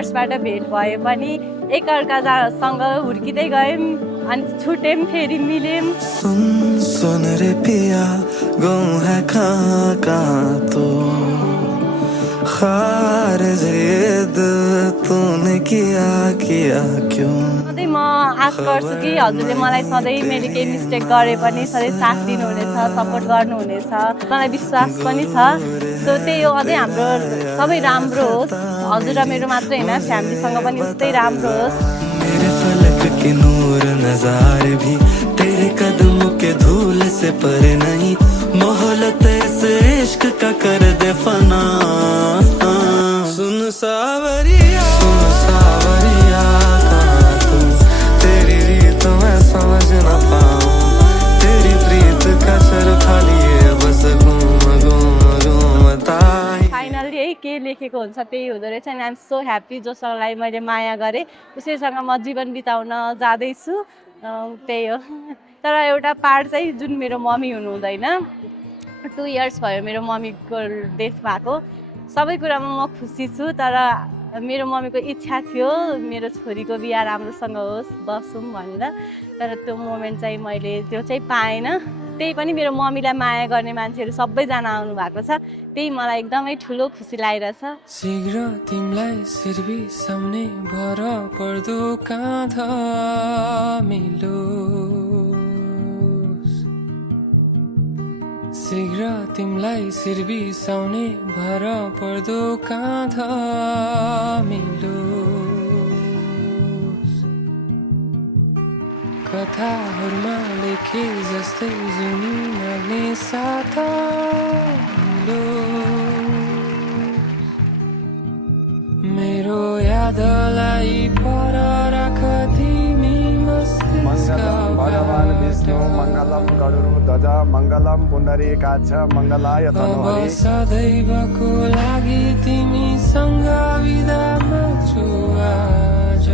इयर्सबाट भेट भए पनि एकअर्कासँग हुर्किँदै गयौँ अनि छुट्यौँ फेरि मिल्यौँ। सुन सुन रे पिया गाउँ है कहाँ कहाँ तो खारिज ये दिल तूने किया किया क्यों। सधैँ म आश गर्छु कि हजुरले मलाई सधैँ मैले केही मिस्टेक गरे पनि सधैँ साथ दिनुहुनेछ, सपोर्ट गर्नुहुनेछ, मलाई विश्वास पनि छ। सो त्यही हो, अझै हाम्रो सबै राम्रो होस्, हजुर र मेरो मात्रै होइन फ्यामिलीसँग पनि उस्तै राम्रो होस्। मेरे फलक के नूर नजारे भी तेरे कदमों के धूल से परे नहीं, मोहलत से इश्क का कर दे फना। सुन सावरिया कहाँ तू, तेरी रीत मैं समझ न पाऊं, तेरी प्रीत का सर खाली है बस घूम घूम घूम ताई। फाइनली है के लेखेको हुन्छ त्यही हुँदो रहेछ। एन्ड आइएम सो ह्याप्पी जोसँग मैले माया गरेँ उसैसँग म जीवन बिताउन जाँदैछु। त्यही हो। तर एउटा पार्ट चाहिँ जुन मेरो मम्मी हुनुहुँदैन, 2 इयर्स भयो मेरो मम्मीको डेथ भएको। सबै कुरामा म खुसी छु, तर मेरो मम्मीको इच्छा थियो मेरो छोरीको बिहा राम्रोसँग होस्, बसौँ भनेर। तर त्यो मोमेन्ट चाहिँ मैले त्यो चाहिँ पाएन। त्यही पनि मेरो मम्मीलाई माया गर्ने मान्छेहरू सबैजना आउनु भएको छ, त्यही मलाई एकदमै ठुलो खुसी लागिरहेछ। शीघ्र तिमीलाई सिर्बी सामने भर पर्दो काँधा मिलोस्, शीघ्र तिमीलाई सिर्बी साउने भर पर्दो काँधा मिलोस्, कथाहरूमा लेखे जस्तै जुनी नग्ने साता मिलोस्, मेरो यादलाई पर राख तिमी मस्तिष्कमा। भगवान विष्णु मङ्गलम गरुडध्वज मङ्गलम पुण्डरीकाक्ष मङ्गलाय तनोहरि। सदैवको लागि तिमीसँग बिदा माग्छु आज।